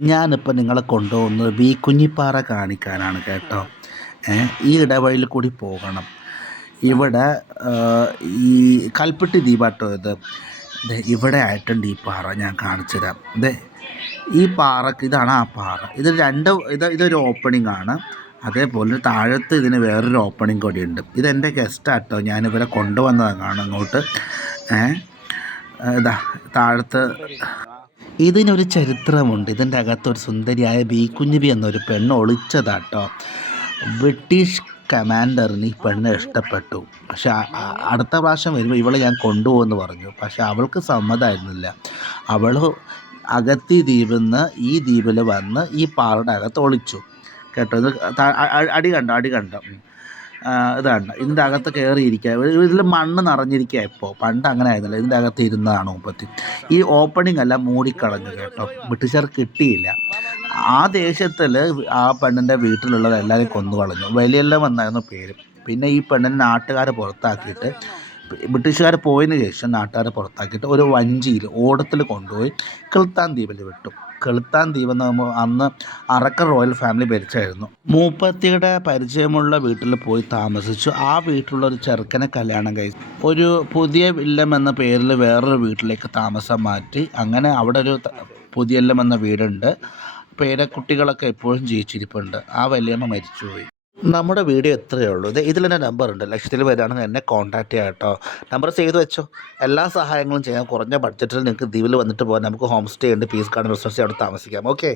ഞാനിപ്പോൾ നിങ്ങളെ കൊണ്ടുപോകുന്നത് ബി കുഞ്ഞിപ്പാറ കാണിക്കാനാണ് കേട്ടോ. ഈ ഇടവഴിയിൽ കൂടി പോകണം. ഇവിടെ ഈ കൽപ്പെട്ടി ദ്വീപാട്ടോ ഇത്. ഇവിടെ ആയിട്ടുണ്ട് ഈ പാറ. ഞാൻ കാണിച്ചു തരാം. ഈ പാറക്ക് ഇതാണ് ആ പാറ. ഇതൊരു ഓപ്പണിംഗ് ആണ്. അതേപോലെ താഴത്ത് ഇതിന് വേറൊരു ഓപ്പണിംഗ് കൂടിയുണ്ട്. ഇതെൻ്റെ ഗസ്റ്റാട്ടോ. ഞാനിവരെ കൊണ്ടുവന്നതാണ് അങ്ങോട്ട്. ഇതാ താഴത്ത് ഇതിനൊരു ചരിത്രമുണ്ട്. ഇതിൻ്റെ അകത്തൊരു സുന്ദരിയായ ബി കുഞ്ഞിബി എന്നൊരു പെണ്ണ് ഒളിച്ചതാട്ടോ. ബ്രിട്ടീഷ് കമാൻഡറിന് ഈ പെണ്ണ് ഇഷ്ടപ്പെട്ടു. പക്ഷെ അടുത്ത പ്രാവശ്യം വരുമ്പോൾ ഇവളെ ഞാൻ കൊണ്ടുപോകുമെന്ന് പറഞ്ഞു. പക്ഷെ അവൾക്ക് സമ്മതമായിരുന്നില്ല. അവൾ അഗത്തി ദ്വീപിൽ നിന്ന് ഈ ദ്വീപിൽ വന്ന് ഈ പാറയുടെ അകത്ത് ഒളിച്ചു കേട്ടോ. ഇത് അടി കണ്ടോ. ഇതാണ് ഇതിൻ്റെ അകത്ത് കയറിയിരിക്കുക. ഇതിൽ മണ്ണ് നിറഞ്ഞിരിക്കുക. ഇപ്പോൾ പണ്ട് അങ്ങനെ ആയിരുന്നില്ല. ഇതിൻ്റെ അകത്ത് ഇരുന്നതാണ് മുപ്പത്തി. ഈ ഓപ്പണിംഗ് എല്ലാം മൂടിക്കളഞ്ഞു കേട്ടോ. ബ്രിട്ടീഷുകാർ കിട്ടിയില്ല. ആ ദേശത്തിൽ ആ പെണ്ണിൻ്റെ വീട്ടിലുള്ളത് എല്ലാവരും കൊന്നു കളഞ്ഞു. വലിയെല്ലാം എന്നായിരുന്നു പേര്. പിന്നെ ഈ പെണ്ണിനെ നാട്ടുകാരെ പുറത്താക്കിയിട്ട്, ബ്രിട്ടീഷുകാർ പോയതിന് ശേഷം നാട്ടുകാരെ പുറത്താക്കിയിട്ട് ഒരു വഞ്ചിയിൽ ഓടത്തിൽ കൊണ്ടുപോയി കിൾത്താൻ ദ്വീപിൽ വിട്ടു. കിൾത്താൻ ദ്വീപ് എന്ന് പറയുമ്പോൾ അന്ന് അറക്കർ റോയൽ ഫാമിലി ഭരിച്ചായിരുന്നു. മൂപ്പത്തിയുടെ പരിചയമുള്ള വീട്ടിൽ പോയി താമസിച്ചു. ആ വീട്ടിലുള്ള ഒരു ചെറുക്കനെ കല്യാണം കഴിച്ചു. ഒരു പുതിയ ഇല്ലം എന്ന പേരിൽ വേറൊരു വീട്ടിലേക്ക് താമസം മാറ്റി. അങ്ങനെ അവിടെ ഒരു പുതിയ ഇല്ലം എന്ന വീടുണ്ട്. പേരക്കുട്ടികളൊക്കെ എപ്പോഴും ജീവിച്ചിരിപ്പുണ്ട്. ആ വല്യമ്മ മരിച്ചുപോയി. നമ്മുടെ വീഡിയോ എത്രയേ ഉള്ളൂ. ഇതിൽ തന്നെ നമ്പറുണ്ട്. ലക്ഷത്തിൽ വരികയാണെങ്കിൽ എന്നെ കോൺടാക്റ്റ് ചെയ്യാം കേട്ടോ. നമ്പർ ചെയ്ത് വെച്ചോ. എല്ലാ സഹായങ്ങളും ചെയ്യാം. കുറഞ്ഞ ബഡ്ജറ്റിൽ നിങ്ങൾക്ക് ദ്വീപിൽ വന്നിട്ട് പോകാൻ. നമുക്ക് ഹോം സ്റ്റേ ഉണ്ട്. പീസ് ഗാർഡൻ റിസോർട്ട്സ് അവിടെ താമസിക്കാം. ഓക്കെ.